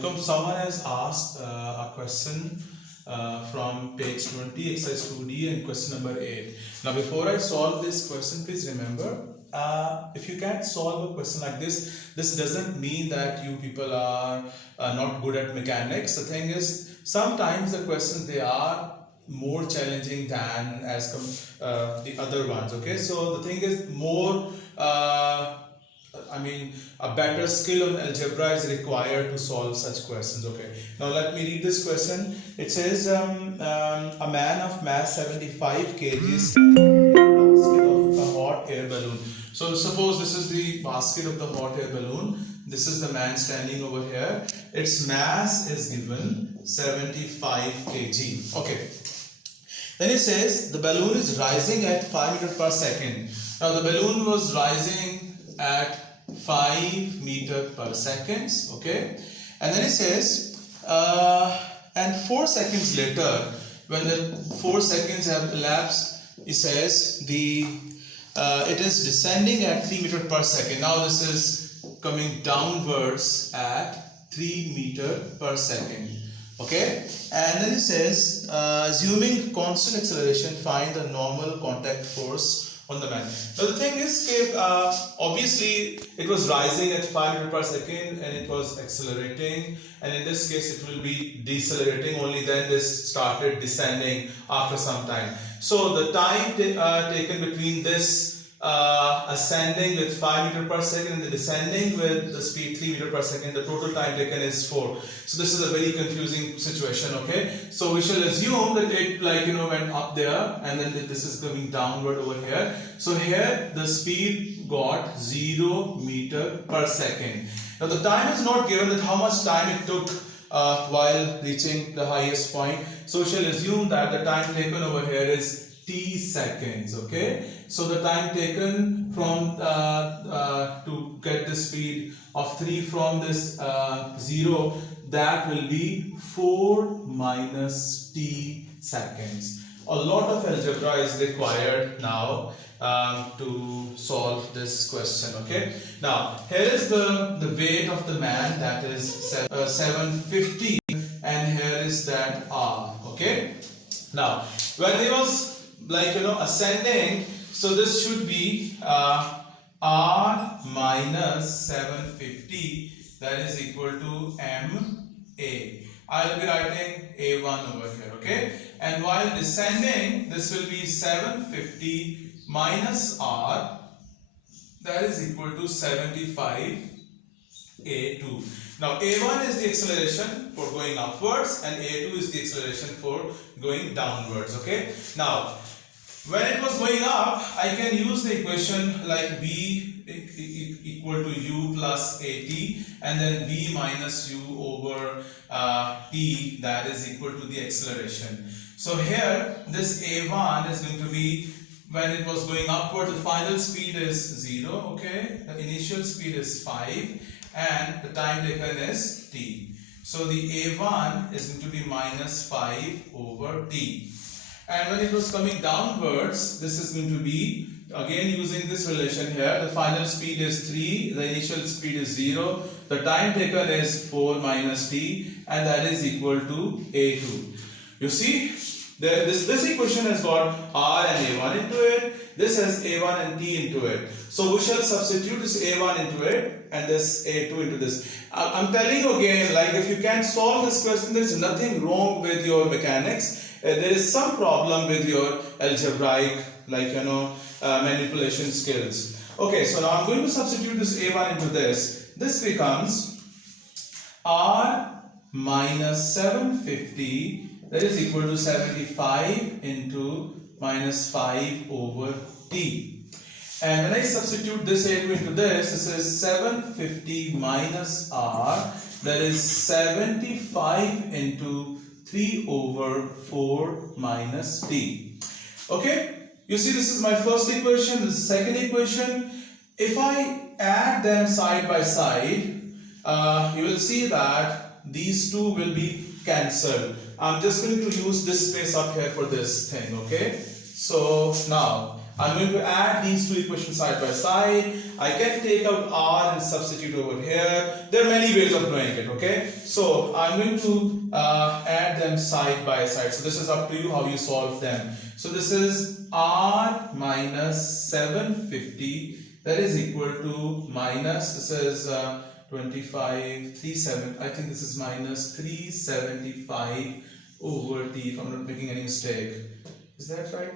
Someone has asked a question from page 20, exercise 2D, and question number 8. Now, before I solve this question, please remember, if you can't solve a question like this doesn't mean that you people are not good at mechanics. The thing is, sometimes the questions, they are more challenging than the other ones. Okay, so the thing is, more a better skill on algebra is required to solve such questions. Okay, now let me read this question. It says a man of mass 75 kg basket of a hot air balloon. So suppose this is the basket of the hot air balloon. This is the man standing over here. Its mass is given 75 kg. Okay. Then it says the balloon is rising at 5 meters per second. Now the balloon was rising at 5 meters per second. Okay. And then it says, and 4 seconds later, when the 4 seconds have elapsed, it says it is descending at 3 meters per second. Now this is coming downwards at 3 meters per second. Okay, and then it says, assuming constant acceleration, find the normal contact force on the man. Now the thing is, obviously it was rising at 5 meters per second and it was accelerating, and in this case it will be decelerating. Only then this started descending after some time. So the time taken between this ascending with 5 meters per second and the descending with the speed 3 meters per second, the total time taken is 4. So this is a very confusing situation. Okay, so we shall assume that it went up there and then this is coming downward over here. So here the speed got 0 meters per second. Now the time is not given, that how much time it took while reaching the highest point. So we shall assume that the time taken over here is t seconds. Okay, so the time taken from to get the speed of 3 from this 0, that will be 4 minus t seconds. A lot of algebra is required now to solve this question. Okay, now here is the weight of the man, that is 750, and here is that r. Okay, now when he was ascending, so this should be r minus 750, that is equal to ma. I will be writing a1 over here. Okay, and while descending, this will be 750 minus r, that is equal to 75 a2. Now a1 is the acceleration for going upwards and a2 is the acceleration for going downwards. Okay, now when it was going up, I can use the equation like v equal to u plus at, and then v minus u over t, that is equal to the acceleration. So here this a1 is going to be, when it was going upward, the final speed is 0. Okay, the initial speed is 5 and the time taken is t. So the a1 is going to be minus 5 over t. And when it was coming downwards, this is going to be, again using this relation here, the final speed is 3, the initial speed is 0, the time taken is 4 minus t, and that is equal to a2. You see, this equation has got r and a1 into it, this has a1 and t into it. So we shall substitute this a1 into it and this a2 into this. I'm telling you again, if you can't solve this question, there is nothing wrong with your mechanics. There is some problem with your algebraic manipulation skills. Okay, so now I'm going to substitute this a1 into this. This becomes r minus 750, that is equal to 75 into minus 5 over t. And when I substitute this a2 into this is 750 minus r, that is 75 into 3 over 4 minus t. Okay, you see, this is my first equation, this is second equation. If I add them side by side, you will see that these two will be cancelled. I'm just going to use this space up here for this thing. Okay, so now I'm going to add these two equations side by side. I can take out r and substitute over here. There are many ways of doing it, okay? So I'm going to add them side by side. So this is up to you how you solve them. So this is r minus 750, that is equal to minus, this is 37, I think this is minus 375 over t, if I'm not making any mistake. Is that right?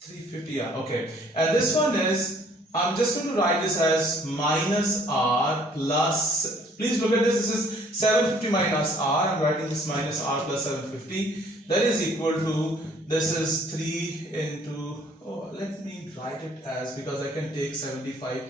350, yeah, okay. And this one is, I'm just going to write this as minus r plus, please look at this, this is 750 minus r, I'm writing this minus r plus 750, that is equal to, this is 3 into, oh, let me write it as, because I can take 75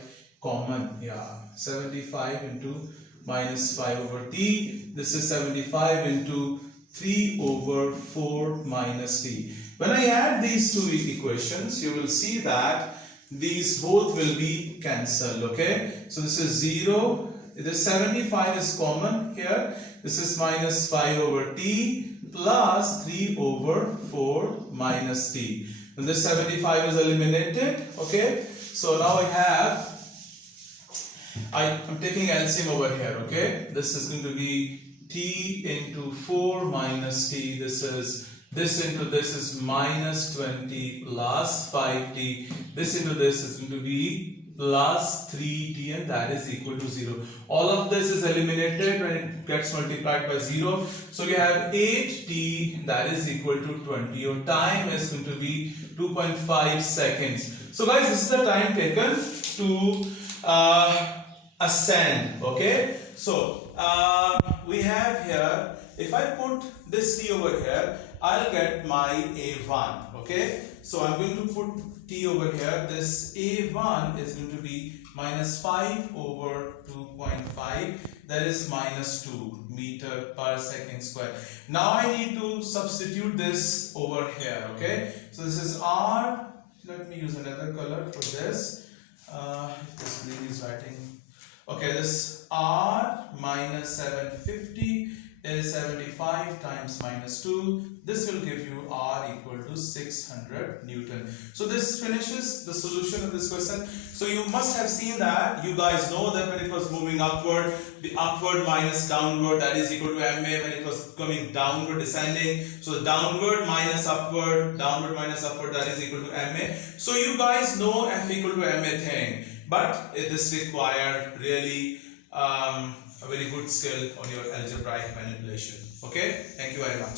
common, yeah, 75 into minus 5 over t, this is 75 into 3 over 4 minus t. When I add these two equations, you will see that these both will be cancelled, okay? So this is 0, this 75 is common here, this is minus 5 over t plus 3 over 4 minus t. And this 75 is eliminated, okay? So now I'm taking LCM over here, okay? This is going to be t into 4 minus t, this into this is minus 20 plus 5t, this into this is going to be plus 3t, and that is equal to 0. All of this is eliminated when it gets multiplied by 0. So we have 8t, that is equal to 20. Your time is going to be 2.5 seconds. So guys, this is the time taken to ascend, okay? So we have here, if I put this t over here, I'll get my a1, okay? So I'm going to put t over here. This a1 is going to be minus 5 over 2.5, that is minus 2 meter per second square. Now I need to substitute this over here, okay? So this is r, let me use another color for this. This lady is writing, okay, this r minus 750 is 75 times minus 2. This will give you r equal to 600 Newton. So this finishes the solution of this question. So you must have seen that, you guys know that when it was moving upward, the upward minus downward, that is equal to ma. When it was coming downward, descending, so the downward minus upward, that is equal to ma. So you guys know f equal to ma thing, but this required really a very good skill on your algebraic manipulation. Okay, thank you very much.